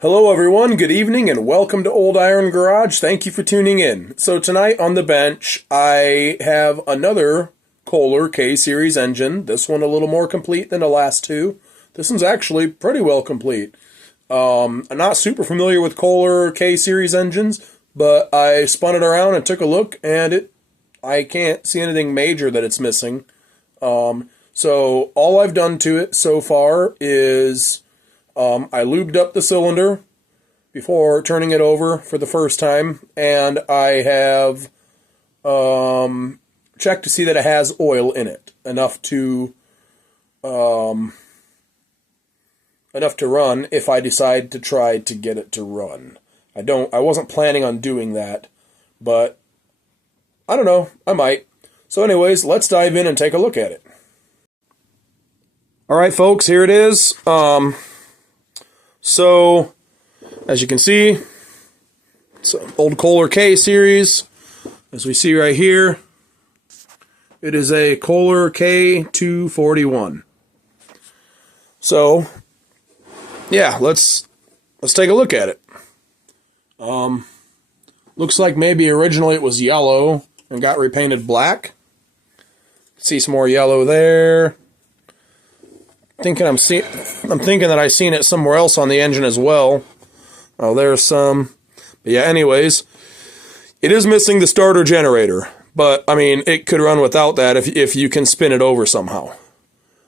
Hello everyone, good evening, and welcome to Old Iron Garage. Thank you for tuning in. So tonight on the bench, I have another Kohler K-Series engine. This one a little more complete than the last two. This one's actually pretty well complete. I'm not super familiar with Kohler K-Series engines, but I spun it around and took a look, and I can't see anything major that it's missing. So all I've done to it so far is I lubed up the cylinder before turning it over for the first time, and I have checked to see that it has oil in it, enough to run if I decide to try to get it to run. I wasn't planning on doing that, but I don't know, I might. So anyways, let's dive in and take a look at it. Alright folks, here it is. So, as you can see, it's an old Kohler K series. As we see right here, it is a Kohler K241. So, yeah, let's take a look at it. Looks like maybe originally it was yellow and got repainted black. See some more yellow there. I'm thinking that I seen it somewhere else on the engine as well. Oh, there's some. But yeah, anyways, it is missing the starter generator, but I mean, it could run without that if you can spin it over somehow.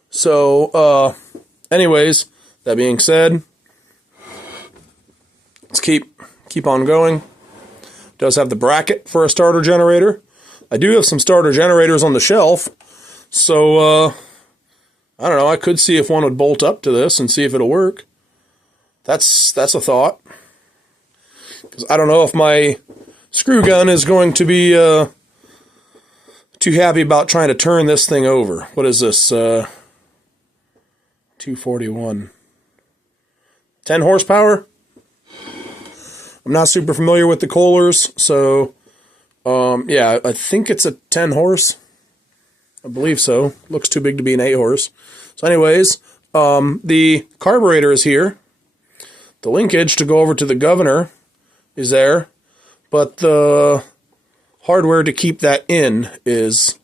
So, anyways, that being said, let's keep on going. It does have the bracket for a starter generator. I do have some starter generators on the shelf, so I don't know, I could see if one would bolt up to this and see if it'll work. That's a thought. Because I don't know if my screw gun is going to be too happy about trying to turn this thing over. What is this? 241. 10 horsepower? I'm not super familiar with the Kohlers, so yeah, I think it's a 10 horse. I believe so. Looks too big to be an 8 horse. So anyways, the carburetor is here. The linkage to go over to the governor is there, but the hardware to keep that in is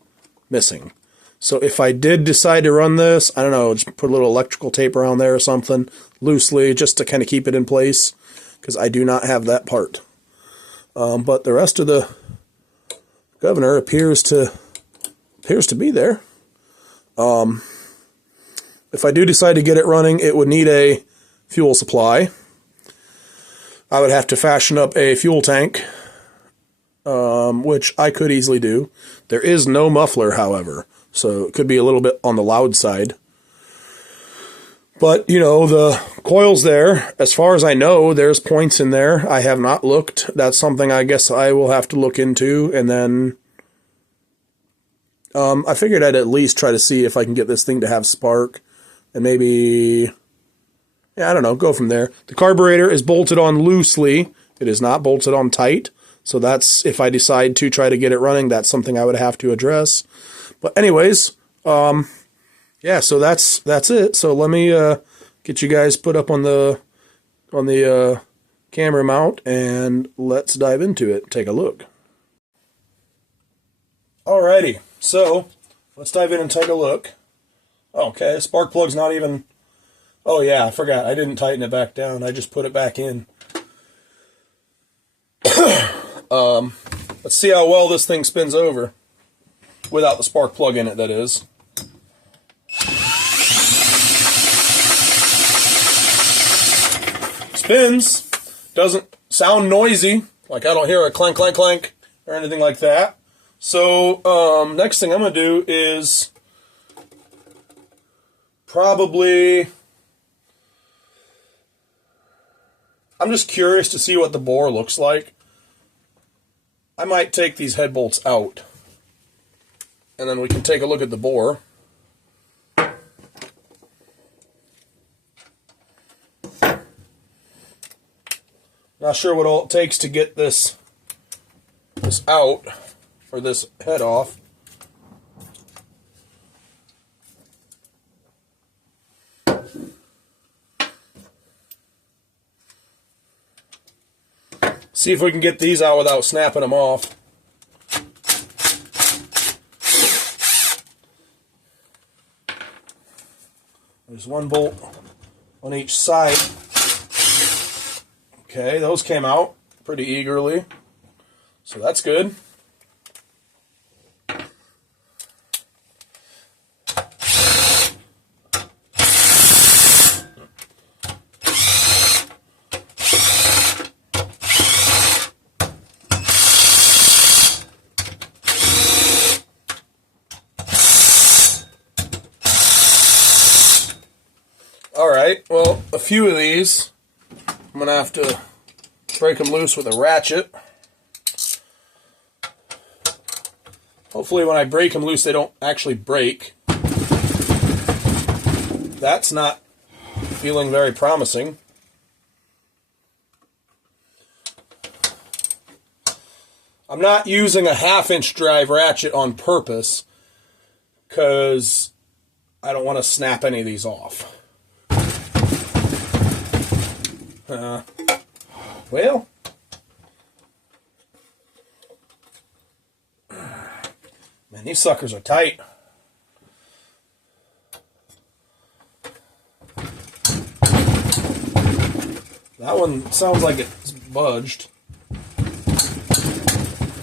missing. So if I did decide to run this, I don't know, just put a little electrical tape around there or something, loosely, just to kind of keep it in place, because I do not have that part. But the rest of the governor appears to be there. If I do decide to get it running, it would need a fuel supply. I would have to fashion up a fuel tank, which I could easily do. There is no muffler, however, so it could be a little bit on the loud side. But, you know, the coil's there. As far as I know, there's points in there. I have not looked. That's something I guess I will have to look into, and then I figured I'd at least try to see if I can get this thing to have spark, and maybe, yeah, I don't know, go from there. The carburetor is bolted on loosely. It is not bolted on tight, so that's, if I decide to try to get it running, that's something I would have to address. But anyways, yeah, so that's it. So let me get you guys put up on the camera mount, and let's dive into it and take a look. Alrighty. So, let's dive in and take a look. Okay, spark plug's not even... Oh yeah, I forgot. I didn't tighten it back down. I just put it back in. Let's see how well this thing spins over. Without the spark plug in it, that is. Spins. Doesn't sound noisy. Like I don't hear a clank, clank, clank or anything like that. So, next thing I'm going to do is probably, I'm just curious to see what the bore looks like. I might take these head bolts out, and then we can take a look at the bore. Not sure what all it takes to get this out, or this head off. See if we can get these out without snapping them off. There's one bolt on each side. Okay, those came out pretty eagerly, so that's good. Alright, well, a few of these, I'm going to have to break them loose with a ratchet. Hopefully when I break them loose, they don't actually break. That's not feeling very promising. I'm not using a 1/2-inch drive ratchet on purpose because I don't want to snap any of these off. Well, man, these suckers are tight. That one sounds like it's budged.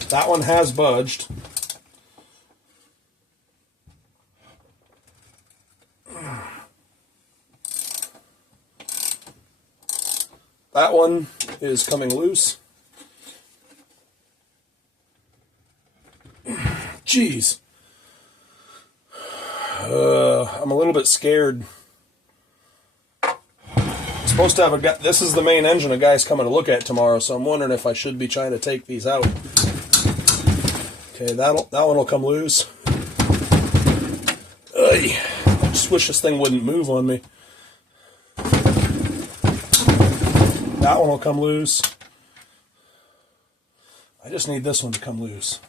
That one has budged. That one is coming loose. Jeez. I'm a little bit scared. I'm supposed to have a guy. This is the main engine a guy's coming to look at tomorrow, so I'm wondering if I should be trying to take these out. Okay, that one will come loose. Ugh. I just wish this thing wouldn't move on me. That one will come loose. I just need this one to come loose.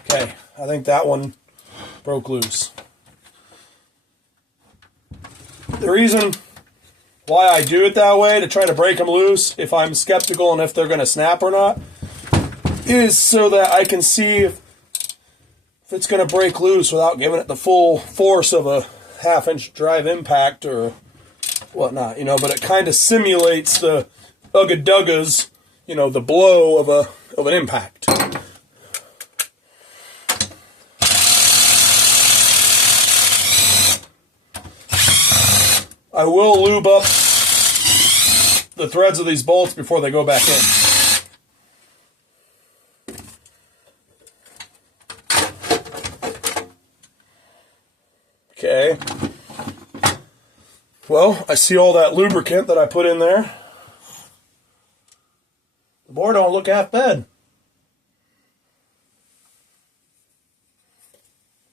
Okay, I think that one broke loose. The reason why I do it that way, to try to break them loose, if I'm skeptical on if they're going to snap or not, is so that I can see if it's going to break loose without giving it the full force of a 1/2-inch drive impact or whatnot, you know, but it kind of simulates the ugga-duggas, you know, the blow of an impact. I will lube up the threads of these bolts before they go back in. Okay. Well, I see all that lubricant that I put in there. The board don't look half bad.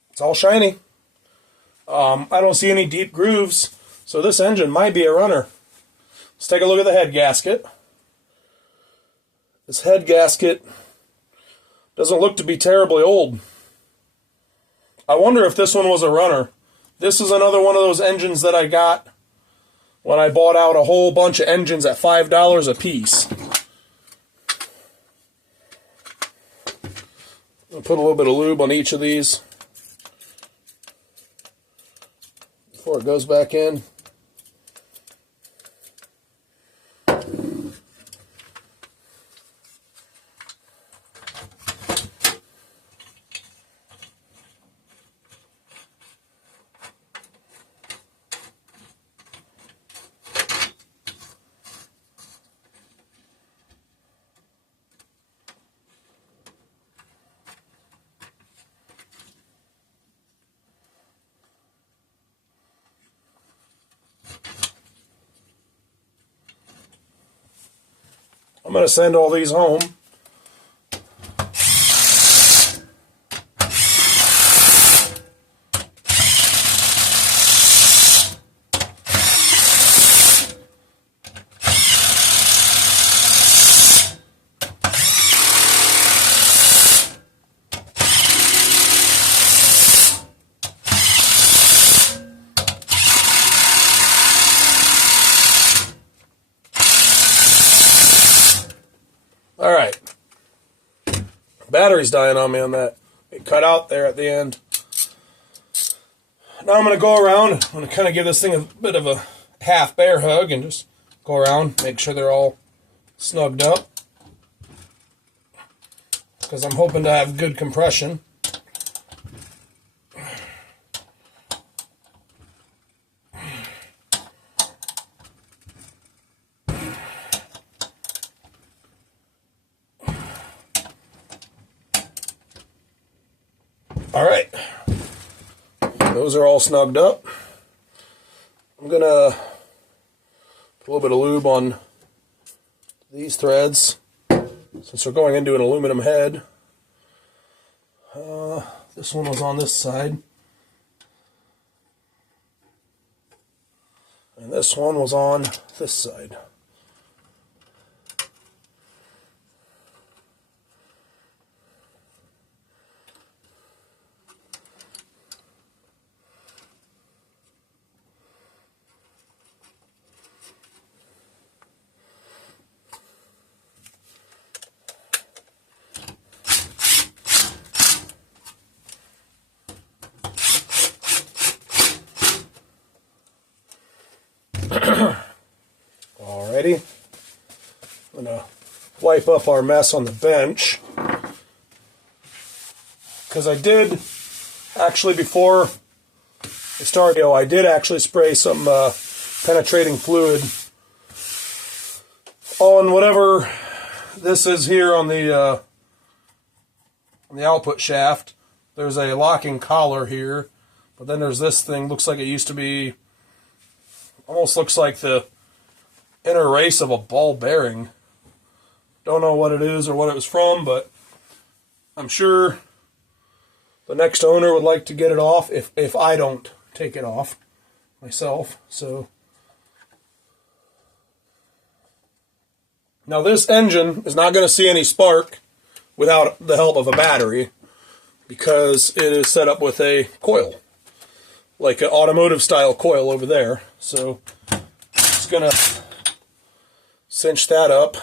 It's all shiny. I don't see any deep grooves, so this engine might be a runner. Let's take a look at the head gasket. This head gasket doesn't look to be terribly old. I wonder if this one was a runner. This is another one of those engines that I got when I bought out a whole bunch of engines at $5 a piece. I'll put a little bit of lube on each of these before it goes back in. I'm going to send all these home. battery's dying on me on that. It cut out there at the end. Now I'm going to go around. I'm going to kind of give this thing a bit of a half bear hug and just go around, make sure they're all snugged up. Because I'm hoping to have good compression. All right, those are all snugged up. I'm gonna put a little bit of lube on these threads since we're going into an aluminum head. This one was on this side, and this one was on this side. Alrighty, I'm going to wipe up our mess on the bench, because I did actually, before I started, I did actually spray some penetrating fluid on whatever this is here on the output shaft. There's a locking collar here, but then there's this thing, looks like it used to be, almost looks like the inner race of a ball bearing. Don't know what it is or what it was from, but I'm sure the next owner would like to get it off if I don't take it off myself. So now this engine is not going to see any spark without the help of a battery, because it is set up with a coil, like an automotive style coil over there. So just going to cinch that up.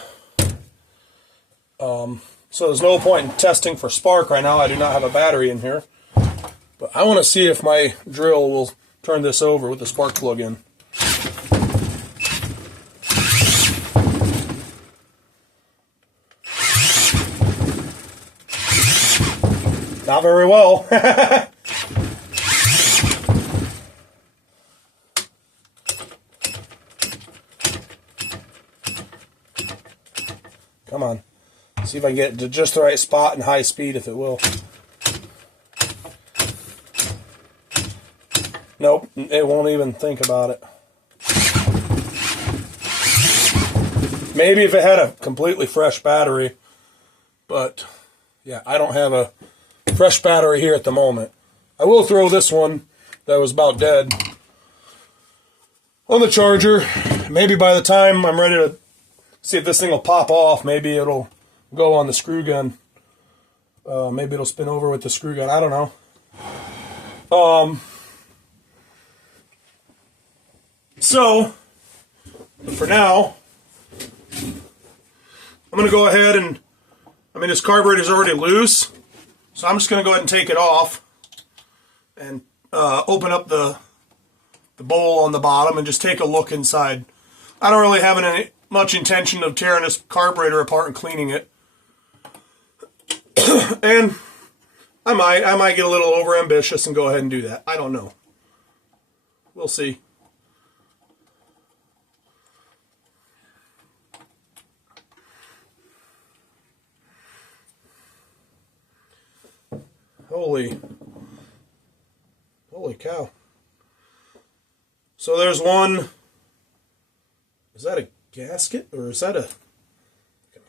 So there's no point in testing for spark right now. I do not have a battery in here. But I want to see if my drill will turn this over with the spark plug in. Not very well. Come on. See if I can get it to just the right spot and high speed, if it will. Nope, it won't even think about it. Maybe if it had a completely fresh battery, but yeah, I don't have a fresh battery here at the moment. I will throw this one that was about dead on the charger. Maybe by the time I'm ready to see if this thing will pop off, maybe it'll go on the screw gun. Maybe it'll spin over with the screw gun. I don't know. So, for now, I'm going to go ahead and, this carburetor is already loose, so I'm just going to go ahead and take it off and open up the bowl on the bottom and just take a look inside. I don't really have any much intention of tearing this carburetor apart and cleaning it. And I might get a little over ambitious and go ahead and do that. I don't know. We'll see. Holy cow. So there's one. Is that a gasket, or is that an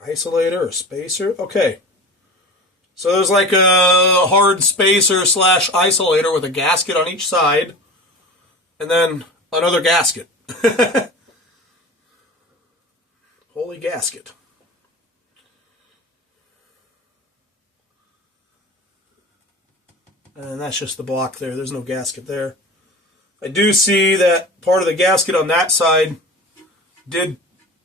isolator or spacer? Okay. So there's like a hard spacer / isolator with a gasket on each side, and then another gasket. Holy gasket. And that's just the block there. There's no gasket there. I do see that part of the gasket on that side did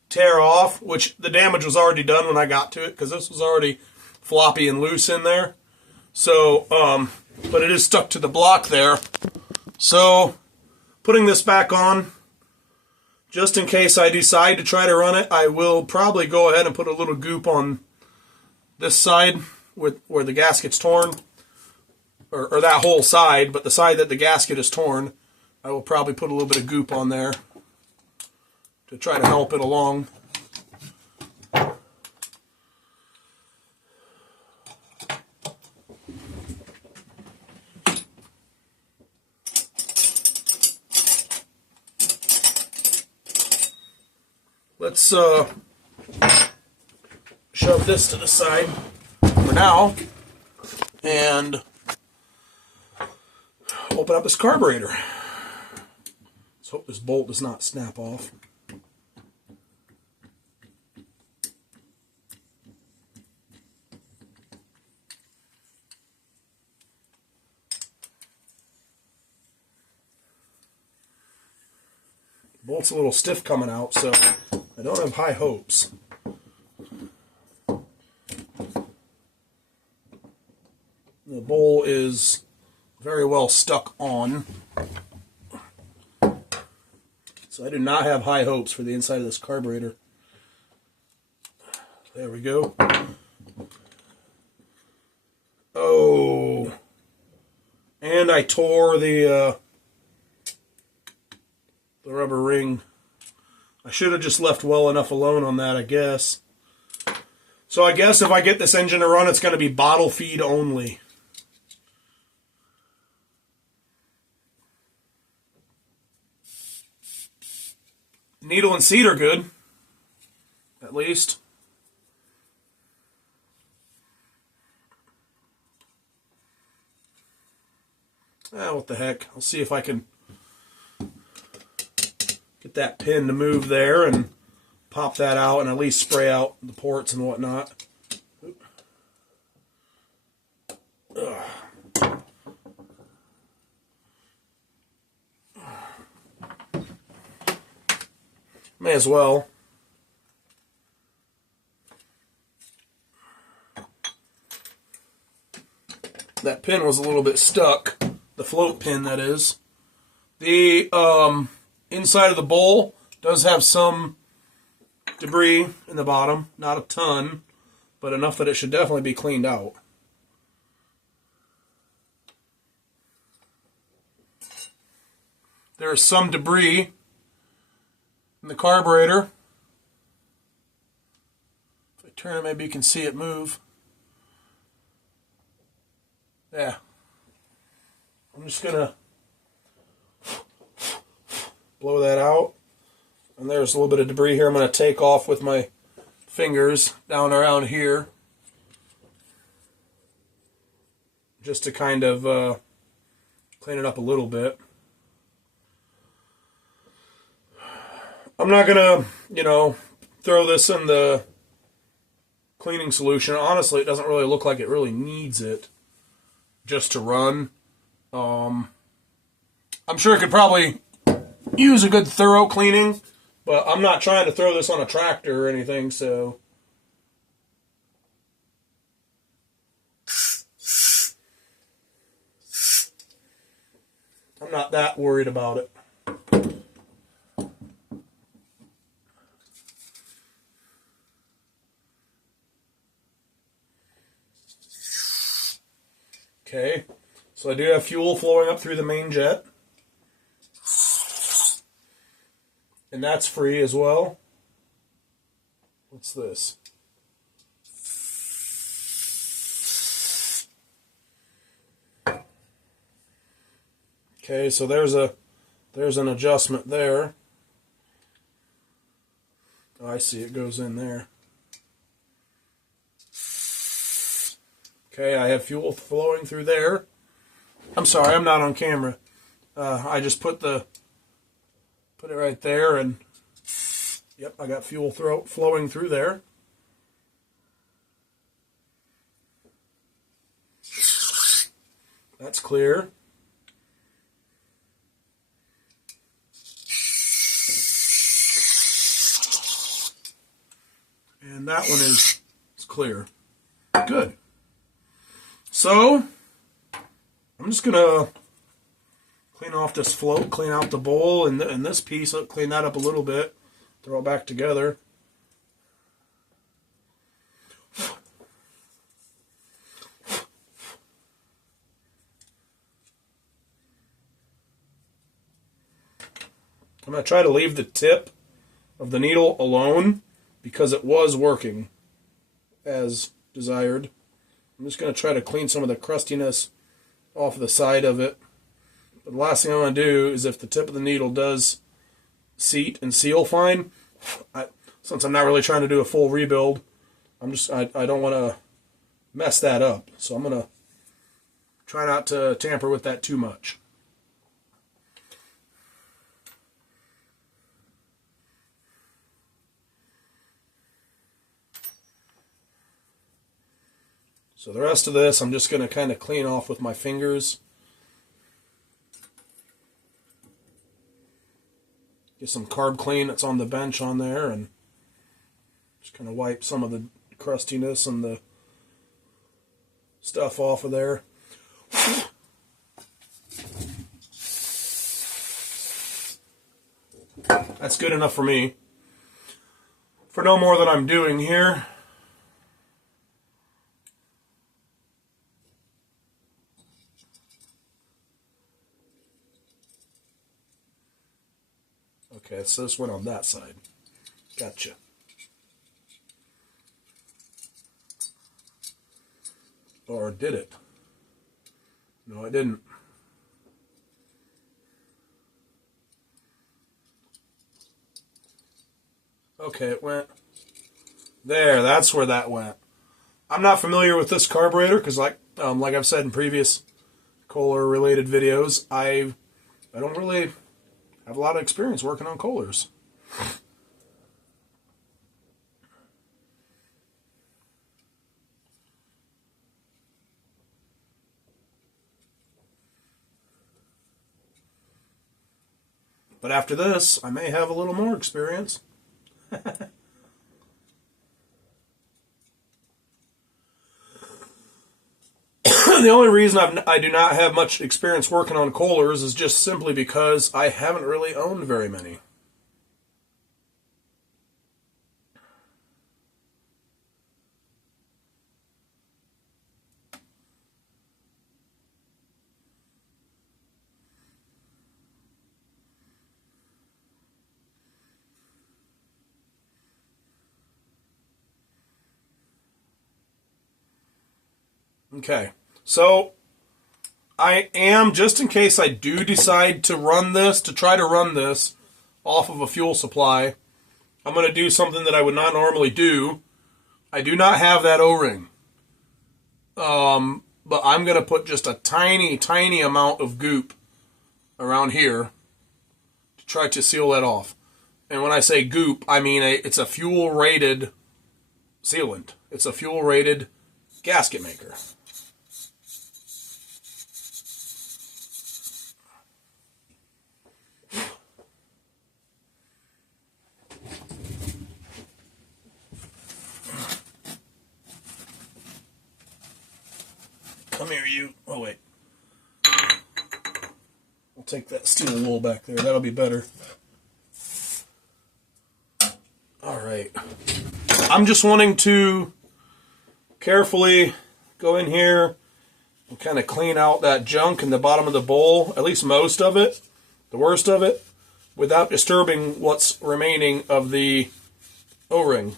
tear off, which the damage was already done when I got to it, because this was already floppy and loose in there. So, but it is stuck to the block there. So, putting this back on, just in case I decide to try to run it, I will probably go ahead and put a little goop on this side where the gasket's torn, or that whole side, but the side that the gasket is torn, I will probably put a little bit of goop on there to try to help it along. Let's shove this to the side for now and open up this carburetor. Let's hope this bolt does not snap off. The bolt's a little stiff coming out, so I don't have high hopes. The bowl is very well stuck on, so I do not have high hopes for the inside of this carburetor. There we go. Oh, and I tore the rubber ring. I should have just left well enough alone on that, I guess. So I guess if I get this engine to run, it's going to be bottle feed only. Needle and seat are good, at least. What the heck. I'll see if I can get that pin to move there and pop that out and at least spray out the ports and whatnot. Ugh. May as well. That pin was a little bit stuck. The float pin, that is. The inside of the bowl does have some debris in the bottom. Not a ton, but enough that it should definitely be cleaned out. There is some debris in the carburetor. If I turn it, maybe you can see it move. Yeah. I'm just going to blow that out. And there's a little bit of debris here I'm going to take off with my fingers down around here. Just to kind of clean it up a little bit. I'm not going to, throw this in the cleaning solution. Honestly, it doesn't really look like it really needs it just to run. I'm sure it could probably use a good thorough cleaning, but I'm not trying to throw this on a tractor or anything, so. I'm not that worried about it. Okay, so I do have fuel flowing up through the main jet. And that's free as well. What's this? Okay, so there's an adjustment there. Oh, I see, it goes in there. Okay, I have fuel flowing through there. I'm sorry, I'm not on camera. I just put it right there, and yep, I got fuel flowing through there. That's clear. And that one is clear. Good. So, I'm just going to clean off this float, clean out the bowl, and this piece, clean that up a little bit, throw it back together. I'm going to try to leave the tip of the needle alone because it was working as desired. I'm just going to try to clean some of the crustiness off the side of it. But the last thing I want to do is if the tip of the needle does seat and seal fine, since I'm not really trying to do a full rebuild, I don't want to mess that up. So I'm going to try not to tamper with that too much. So the rest of this, I'm just going to kind of clean off with my fingers. Get some carb clean that's on the bench on there, and just kind of wipe some of the crustiness and the stuff off of there. That's good enough for me. For no more than I'm doing here. Okay, so this went on that side. Gotcha. Or did it? No, it didn't. Okay, it went there. That's where that went. I'm not familiar with this carburetor because, like I've said in previous Kohler-related videos, I don't really have a lot of experience working on Kohlers. But after this, I may have a little more experience. The only reason I do not have much experience working on Kohlers is just simply because I haven't really owned very many. Okay, so I am, just in case I do decide to try to run this off of a fuel supply, I'm going to do something that I would not normally do. I do not have that O-ring. But I'm going to put just a tiny, tiny amount of goop around here to try to seal that off. And when I say goop, I mean it's a fuel-rated sealant. It's a fuel-rated gasket maker. Come here, you. Oh, wait. We'll take that steel wool back there. That'll be better. All right. I'm just wanting to carefully go in here and kind of clean out that junk in the bottom of the bowl, at least most of it, the worst of it, without disturbing what's remaining of the O-ring.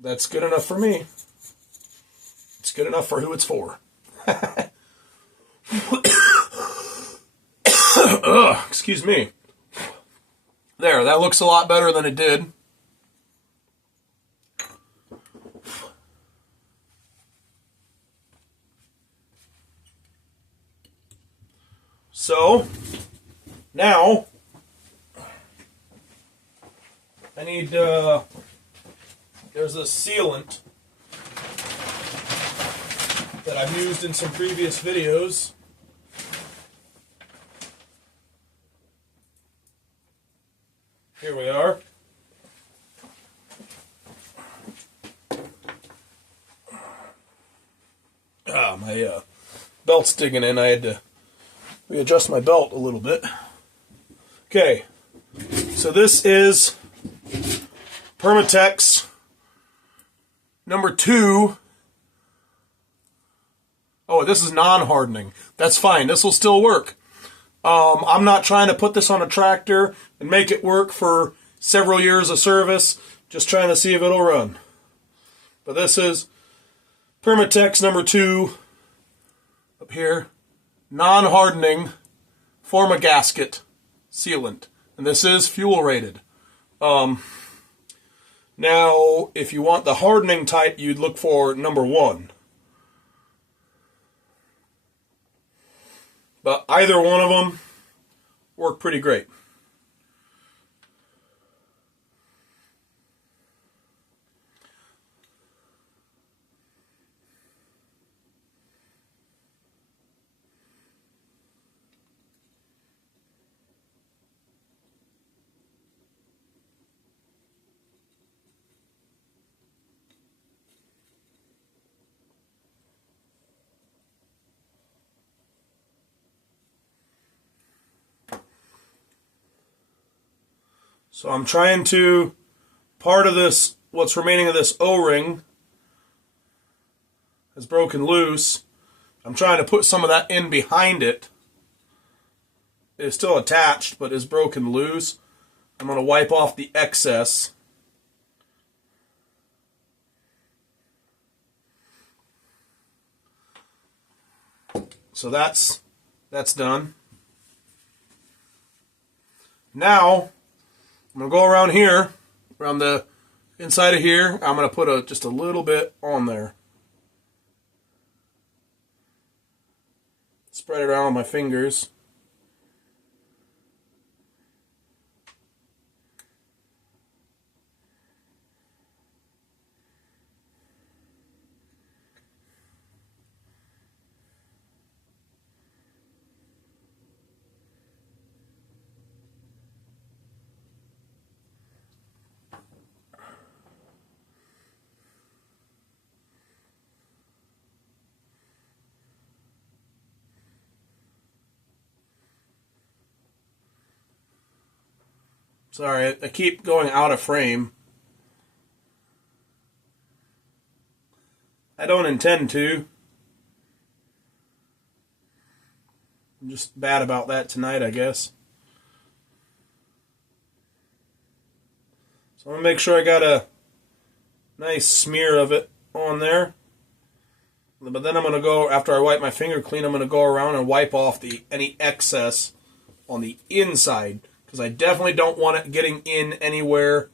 That's good enough for me. It's good enough for who it's for. Ugh, excuse me. There, that looks a lot better than it did. So, now, I need, there's a sealant that I've used in some previous videos. My belt's digging in. I had to readjust my belt a little bit. Okay, so this is Permatex number 2. Oh, this is non-hardening. That's fine. This will still work. I'm not trying to put this on a tractor and make it work for several years of service. Just trying to see if it'll run. But this is Permatex number 2 up here. Non-hardening Forma gasket sealant. And this is fuel rated. Now, if you want the hardening type, you'd look for number 1. But either one of them work pretty great. So I'm trying to, part of this, what's remaining of this O-ring has broken loose. I'm trying to put some of that in behind it. It's still attached, but is broken loose. I'm going to wipe off the excess. So that's done. Now, I'm going to go around here, around the inside of here. I'm going to put just a little bit on there. Spread it around with my fingers. Sorry, I keep going out of frame. I don't intend to. I'm just bad about that tonight, I guess. So I'm going to make sure I got a nice smear of it on there. But then I'm going to go, after I wipe my finger clean, I'm going to go around and wipe off any excess on the inside. Because I definitely don't want it getting in anywhere,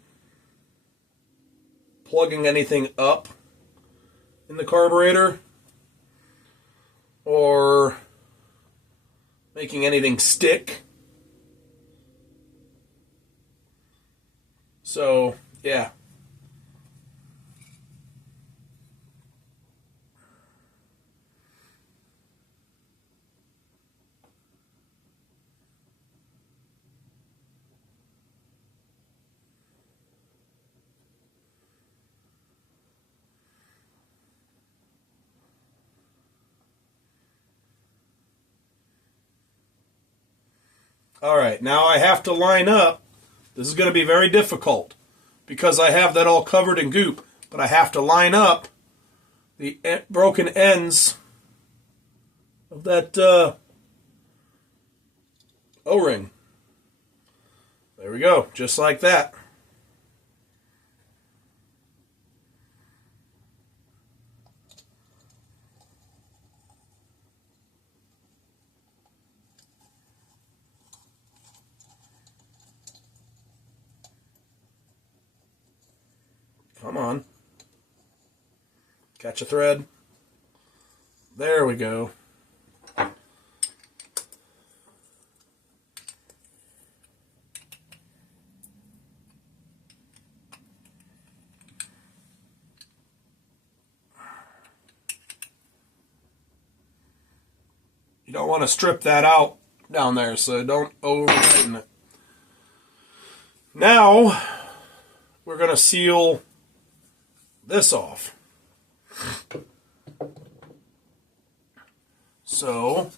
plugging anything up in the carburetor, or making anything stick. So, yeah. Alright, now I have to line up. This is going to be very difficult because I have that all covered in goop, but I have to line up the broken ends of that O-ring. There we go, just like that. Come on. Catch a thread. There we go. You don't want to strip that out down there, so don't over-tighten it. Now, we're going to seal this off. So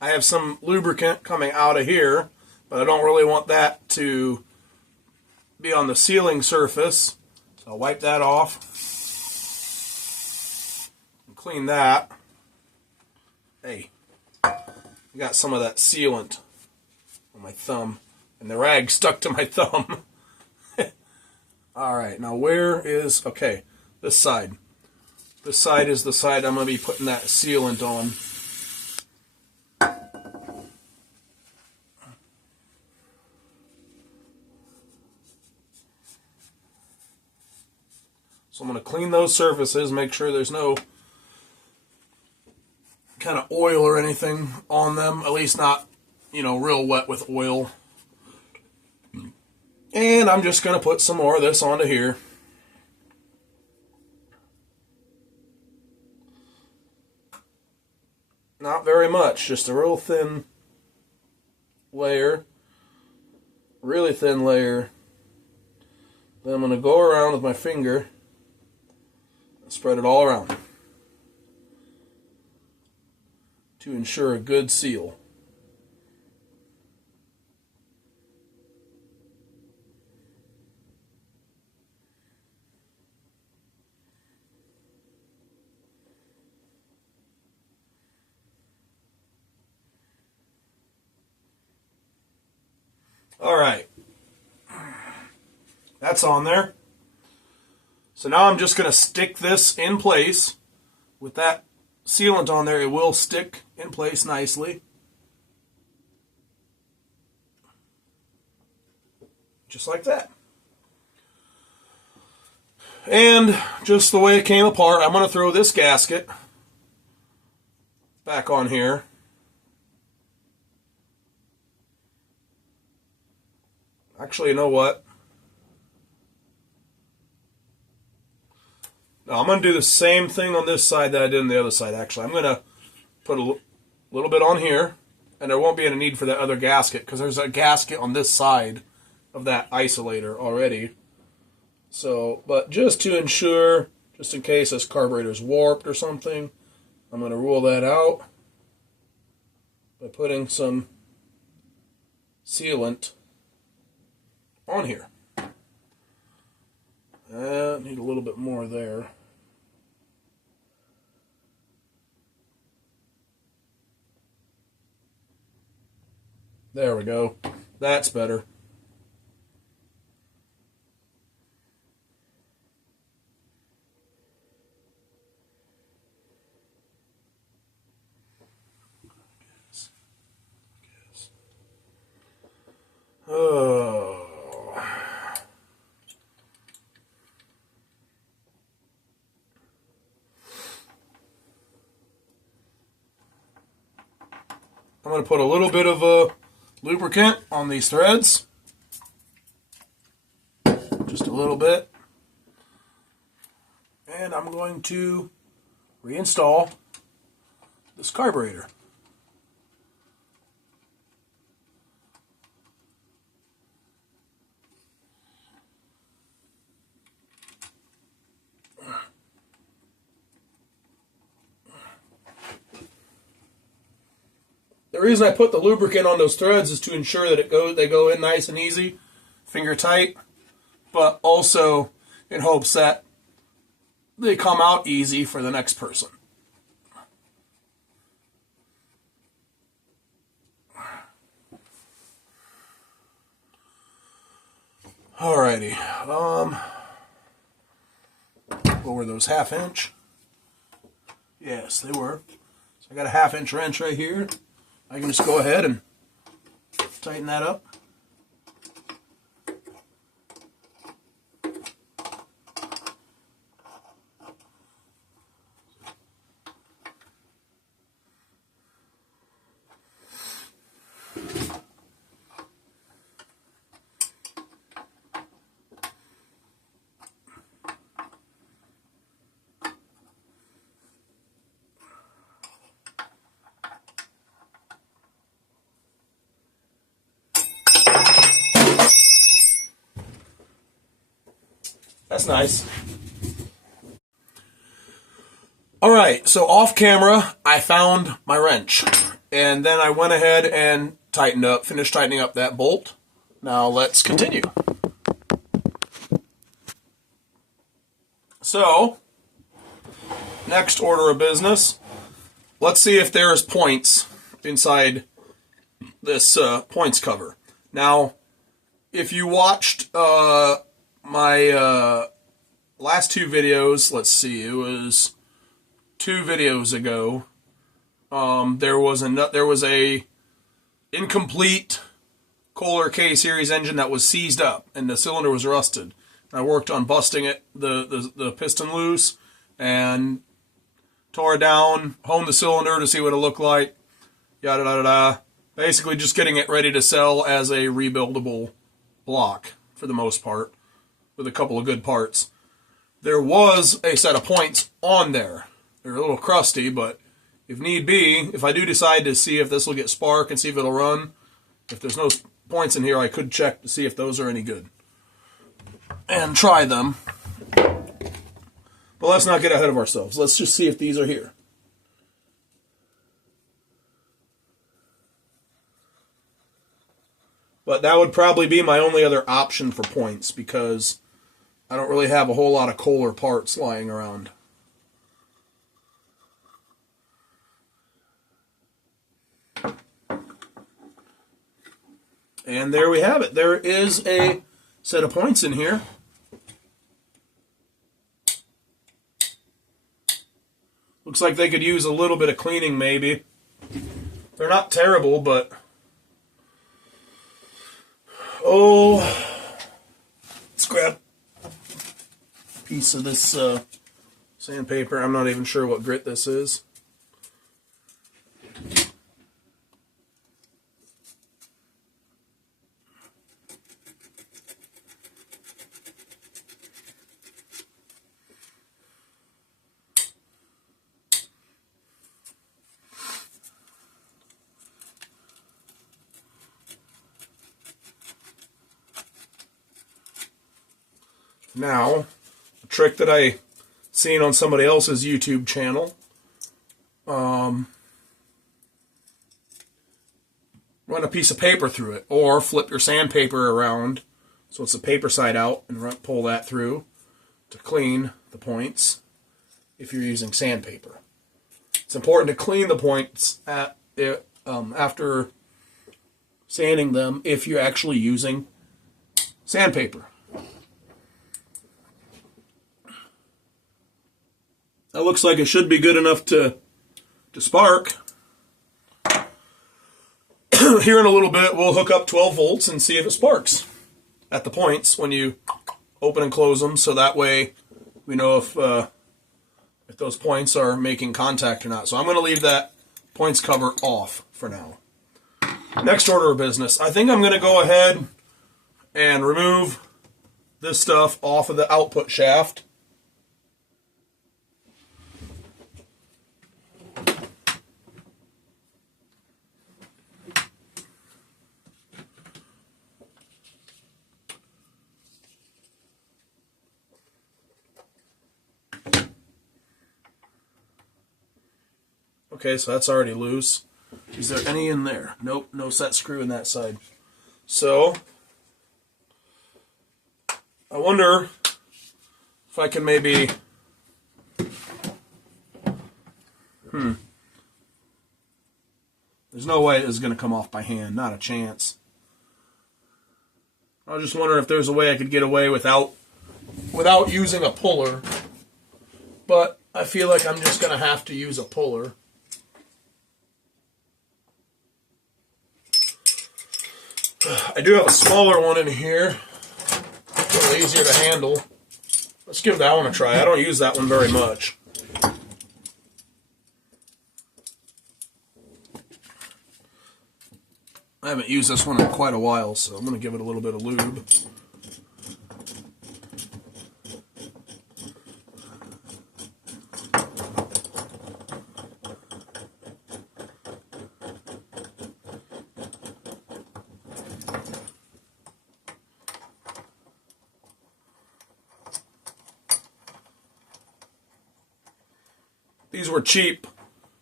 I have some lubricant coming out of here, but I don't really want that to be on the sealing surface. So I'll wipe that off and clean that. Hey, I got some of that sealant on my thumb, and the rag stuck to my thumb. All right, now where is, okay, this side. This side is the side I'm going to be putting that sealant on. So I'm going to clean those surfaces, make sure there's no kind of oil or anything on them, at least not, real wet with oil. And I'm just going to put some more of this onto here. Not very much, just a real thin layer, really thin layer. Then I'm going to go around with my finger and spread it all around to ensure a good seal. All right, that's on there. So now I'm just going to stick this in place. With that sealant on there, it will stick in place nicely. Just like that. And just the way it came apart, I'm going to throw this gasket back on here. Actually, you know what? No, I'm going to do the same thing on this side that I did on the other side, actually. I'm going to put a little bit on here, and there won't be any need for that other gasket, because there's a gasket on this side of that isolator already. So, but just to ensure, just in case this carburetor's warped or something, I'm going to rule that out by putting some sealant on here. Need a little bit more there. There we go. That's better. Oh. I'm going to put a little bit of lubricant on these threads. Just a little bit. And I'm going to reinstall this carburetor. The reason I put the lubricant on those threads is to ensure that they go in nice and easy, finger tight, but also in hopes that they come out easy for the next person. Alrighty. What were those, 1/2 inch? Yes, they were. So I got a 1/2 inch wrench right here. I can just go ahead and tighten that up. That's nice. Alright, so off camera, I found my wrench. And then I went ahead and finished tightening up that bolt. Now let's continue. So, next order of business, let's see if there is points inside this points cover. Now, if you watched my last two videos, let's see, it was 2 videos ago, there was a incomplete Kohler K series engine that was seized up and the cylinder was rusted. I worked on busting it, the piston loose, and tore it down, honed the cylinder to see what it looked like, yada yada yada. Basically just getting it ready to sell as a rebuildable block for the most part, with a couple of good parts. There was a set of points on there. They're a little crusty, but if need be, if I do decide to see if this will get spark and see if it'll run, if there's no points in here, I could check to see if those are any good and try them. But let's not get ahead of ourselves. Let's just see if these are here. But that would probably be my only other option for points, because I don't really have a whole lot of Kohler parts lying around. And there we have it. There is a set of points in here. Looks like they could use a little bit of cleaning, maybe. They're not terrible, but... oh, let's grab a piece of this sandpaper. I'm not even sure what grit this is. Now, a trick that I seen on somebody else's YouTube channel, run a piece of paper through it, or flip your sandpaper around so it's the paper side out, and pull that through to clean the points if you're using sandpaper. It's important to clean the points after sanding them if you're actually using sandpaper. That looks like it should be good enough to spark. Here in a little bit, we'll hook up 12 volts and see if it sparks at the points when you open and close them, so that way we know if those points are making contact or not. So I'm going to leave that points cover off for now. Next order of business. I think I'm going to go ahead and remove this stuff off of the output shaft. Okay, so that's already loose. Is there any in there? Nope, no set screw in that side. So, I wonder if I can maybe... There's no way this is going to come off by hand. Not a chance. I was just wondering if there's a way I could get away without using a puller. But I feel like I'm just going to have to use a puller. I do have a smaller one in here, a little easier to handle. Let's give that one a try. I don't use that one very much. I haven't used this one in quite a while, so I'm going to give it a little bit of lube. These were cheap,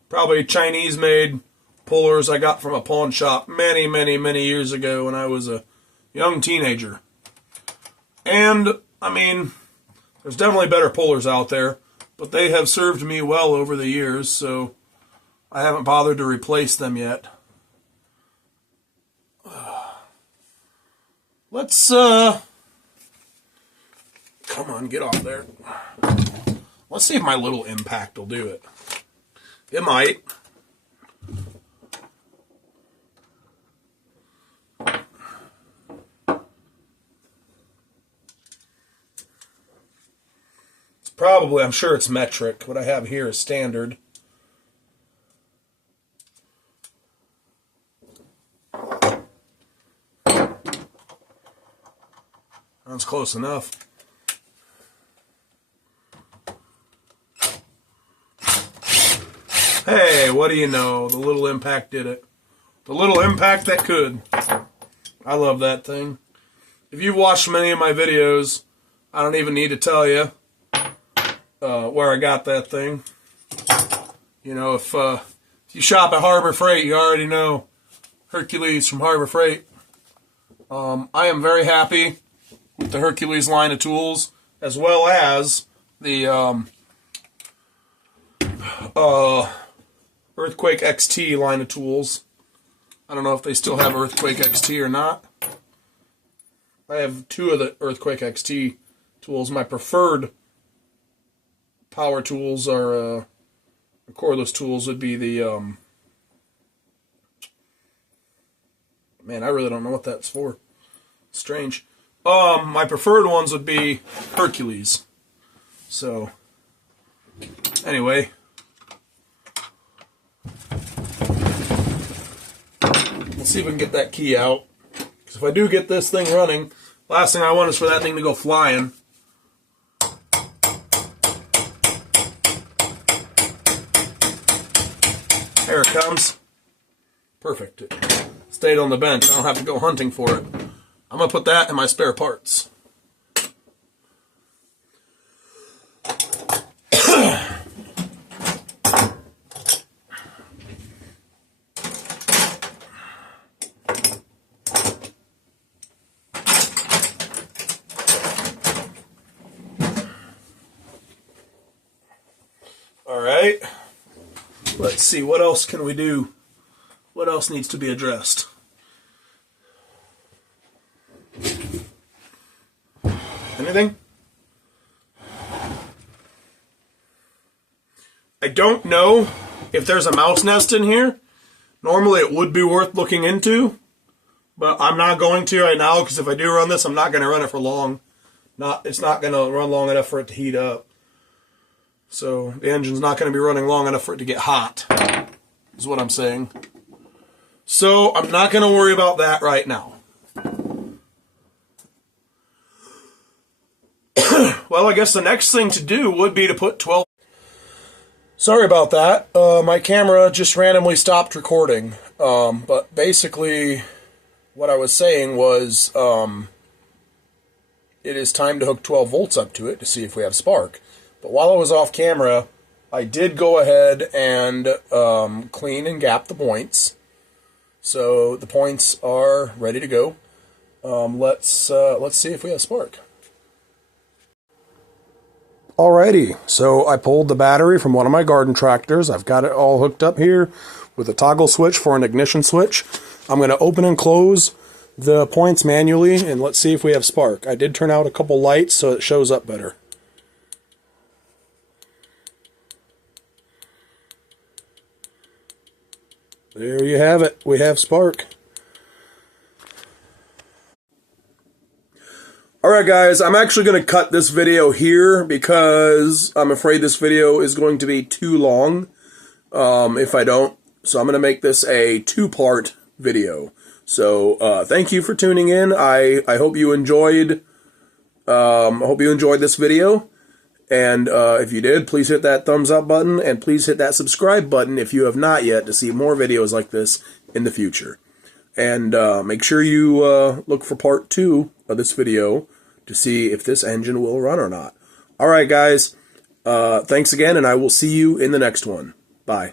probably Chinese-made pullers I got from a pawn shop many, many, many years ago when I was a young teenager. And, I mean, there's definitely better pullers out there, but they have served me well over the years, so I haven't bothered to replace them yet. Let's, come on, get off there. Let's see if my little impact will do it. It might. It's probably, I'm sure it's metric. What I have here is standard. That's close enough. Hey, what do you know? The little impact did it. The little impact that could. I love that thing. If you've watched many of my videos, I don't even need to tell you where I got that thing. You know, if you shop at Harbor Freight, you already know Hercules from Harbor Freight. I am very happy with the Hercules line of tools, as well as the Earthquake XT line of tools. I don't know if they still have Earthquake XT or not. I have two of the Earthquake XT tools. My preferred power tools are cordless tools would be the man, I really don't know what that's for. Strange. My preferred ones would be Hercules. So, anyway. Let's see if we can get that key out. Because if I do get this thing running, last thing I want is for that thing to go flying. There it comes. Perfect. It stayed on the bench. I don't have to go hunting for it. I'm going to put that in my spare parts. All right. Let's see, what else can we do? What else needs to be addressed? Anything? I don't know if there's a mouse nest in here. Normally it would be worth looking into, but I'm not going to right now because if I do run this, I'm not going to run it for long. It's not going to run long enough for it to heat up. So the engine's not going to be running long enough for it to get hot, is what I'm saying. So I'm not going to worry about that right now. Well, I guess the next thing to do would be to put 12... Sorry about that. My camera just randomly stopped recording. But basically, what I was saying was it is time to hook 12 volts up to it to see if we have spark. But while I was off camera, I did go ahead and clean and gap the points. So the points are ready to go. Let's see if we have spark. Alrighty, so I pulled the battery from one of my garden tractors. I've got it all hooked up here with a toggle switch for an ignition switch. I'm going to open and close the points manually, and let's see if we have spark. I did turn out a couple lights so it shows up better. There you have it. We have spark. Alright guys, I'm actually going to cut this video here because I'm afraid this video is going to be too long if I don't. So I'm going to make this a two-part video. So thank you for tuning in. I hope you enjoyed this video. And if you did, please hit that thumbs up button and please hit that subscribe button if you have not yet to see more videos like this in the future. And make sure you look for part 2 of this video to see if this engine will run or not. Alright guys, Thanks again, and I will see you in the next one. Bye.